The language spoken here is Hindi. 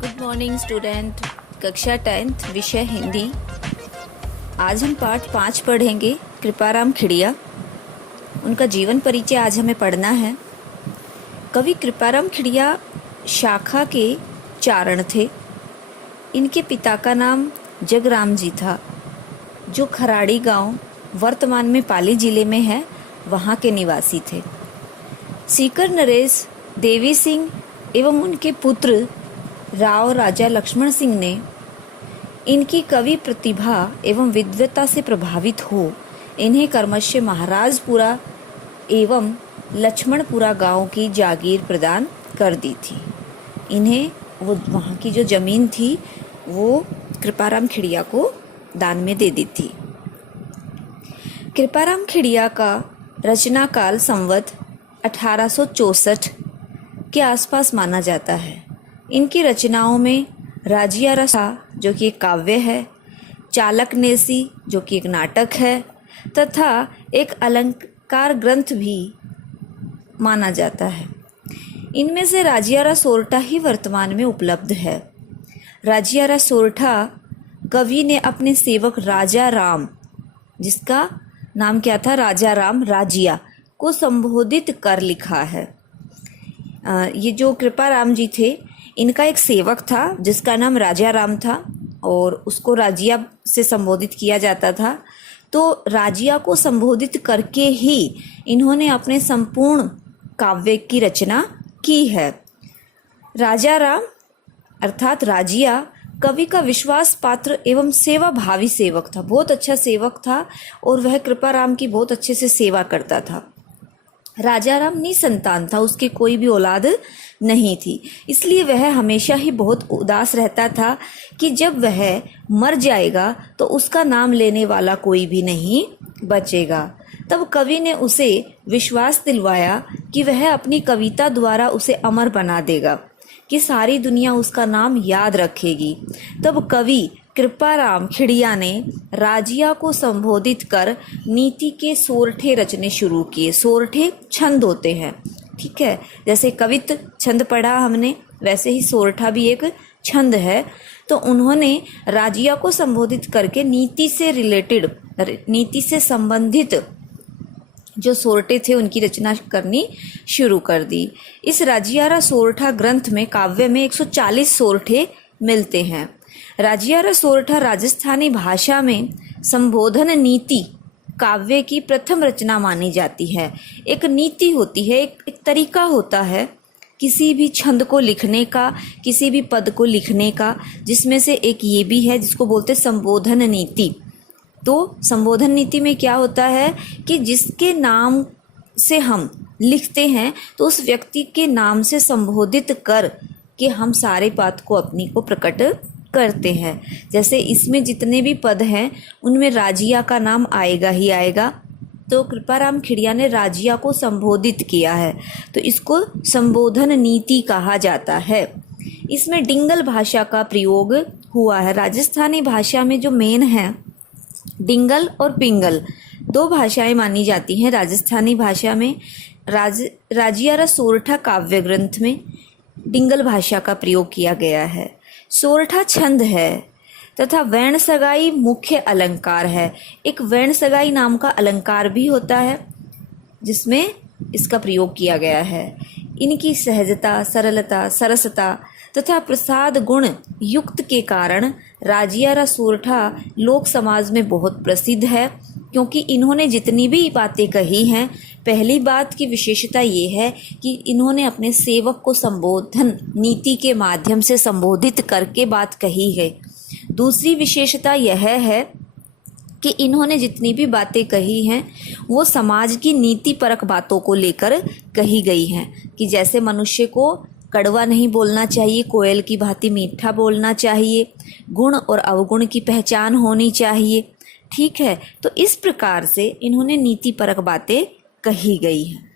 Good morning student. कक्षा 10th विषय हिंदी। आज हम पाठ 5 पढ़ेंगे। कृपाराम खिड़िया, उनका जीवन परिचय आज हमें पढ़ना है। कवि कृपाराम खिड़िया शाखा के चारण थे। इनके पिता का नाम जगराम जी था, जो खराड़ी गांव वर्तमान में पाली जिले में है, वहाँ के निवासी थे। सीकर नरेश देवी सिंह एवं उनके पुत्र राव राजा लक्ष्मण सिंह ने इनकी कवि प्रतिभा एवं विद्वता से प्रभावित हो इन्हें क्रमशः महाराजपुरा एवं लक्ष्मणपुरा गांव की जागीर प्रदान कर दी थी। इन्हें वो वहाँ की जो जमीन थी वो कृपाराम खिड़िया को दान में दे दी थी। कृपाराम खिड़िया का रचना काल संवत 1864 के आसपास माना जाता है। इनकी रचनाओं में राजिया रसा, जो कि एक काव्य है, चालक नेसी, जो कि एक नाटक है, तथा एक अलंकार ग्रंथ भी माना जाता है। इनमें से राजियारा सोरठा ही वर्तमान में उपलब्ध है। राजियारा सोरठा कवि ने अपने सेवक राजा राम, जिसका नाम क्या था, राजा राम राजिया, को संबोधित कर लिखा है। ये जो कृपाराम जी थे, इनका एक सेवक था जिसका नाम राजा राम था और उसको राजिया से संबोधित किया जाता था। तो राजिया को संबोधित करके ही इन्होंने अपने संपूर्ण काव्य की रचना की है। राजा राम अर्थात राजिया कवि का विश्वास पात्र एवं सेवा भावी सेवक था। बहुत अच्छा सेवक था और वह कृपाराम की बहुत अच्छे से सेवा करता था। राजा राम निसंतान था, उसके कोई भी औलाद नहीं थी, इसलिए वह हमेशा ही बहुत उदास रहता था कि जब वह मर जाएगा तो उसका नाम लेने वाला कोई भी नहीं बचेगा। तब कवि ने उसे विश्वास दिलवाया कि वह अपनी कविता द्वारा उसे अमर बना देगा, कि सारी दुनिया उसका नाम याद रखेगी। तब कवि कृपाराम खिड़िया ने राजिया को संबोधित कर नीति के सोरठे रचने शुरू किए। सोरठे छंद होते हैं, ठीक है, जैसे कवित्त छंद पढ़ा हमने, वैसे ही सोरठा भी एक छंद है। तो उन्होंने राजिया को संबोधित करके नीति से रिलेटेड, नीति से संबंधित जो सोरठे थे उनकी रचना करनी शुरू कर दी। इस राजियारा सोरठा ग्रंथ में काव्य में 140 सोरठे मिलते हैं। राजियारा सोरठा राजस्थानी भाषा में संबोधन नीति काव्य की प्रथम रचना मानी जाती है। एक नीति होती है, एक तरीका होता है किसी भी छंद को लिखने का, किसी भी पद को लिखने का, जिसमें से एक ये भी है जिसको बोलते संबोधन नीति। तो संबोधन नीति में क्या होता है कि जिसके नाम से हम लिखते हैं तो उस व्यक्ति के नाम से संबोधित कर के हम सारे बात को अपनी को प्रकट करते हैं। जैसे इसमें जितने भी पद हैं उनमें राजिया का नाम आएगा ही आएगा। तो कृपाराम खिड़िया ने राजिया को संबोधित किया है, तो इसको संबोधन नीति कहा जाता है। इसमें डिंगल भाषा का प्रयोग हुआ है। राजस्थानी भाषा में जो मेन है डिंगल और पिंगल, दो भाषाएं मानी जाती हैं राजस्थानी भाषा में। राजियारा सोरठा काव्य ग्रंथ में डिंगल भाषा का प्रयोग किया गया है। सोरठा छंद है तथा वर्ण सगाई मुख्य अलंकार है। एक वर्ण सगाई नाम का अलंकार भी होता है जिसमें इसका प्रयोग किया गया है। इनकी सहजता, सरलता, सरसता तथा प्रसाद गुण युक्त के कारण राजियारा सोरठा लोक समाज में बहुत प्रसिद्ध है, क्योंकि इन्होंने जितनी भी बातें कही हैं, पहली बात की विशेषता ये है कि इन्होंने अपने सेवक को संबोधन नीति के माध्यम से संबोधित करके बात कही है। दूसरी विशेषता यह है कि इन्होंने जितनी भी बातें कही हैं वो समाज की नीति परक बातों को लेकर कही गई हैं, कि जैसे मनुष्य को कड़वा नहीं बोलना चाहिए, कोयल की भांति मीठा बोलना चाहिए, गुण और अवगुण की पहचान होनी चाहिए, ठीक है। तो इस प्रकार से इन्होंने नीति परक बातें कही गई हैं।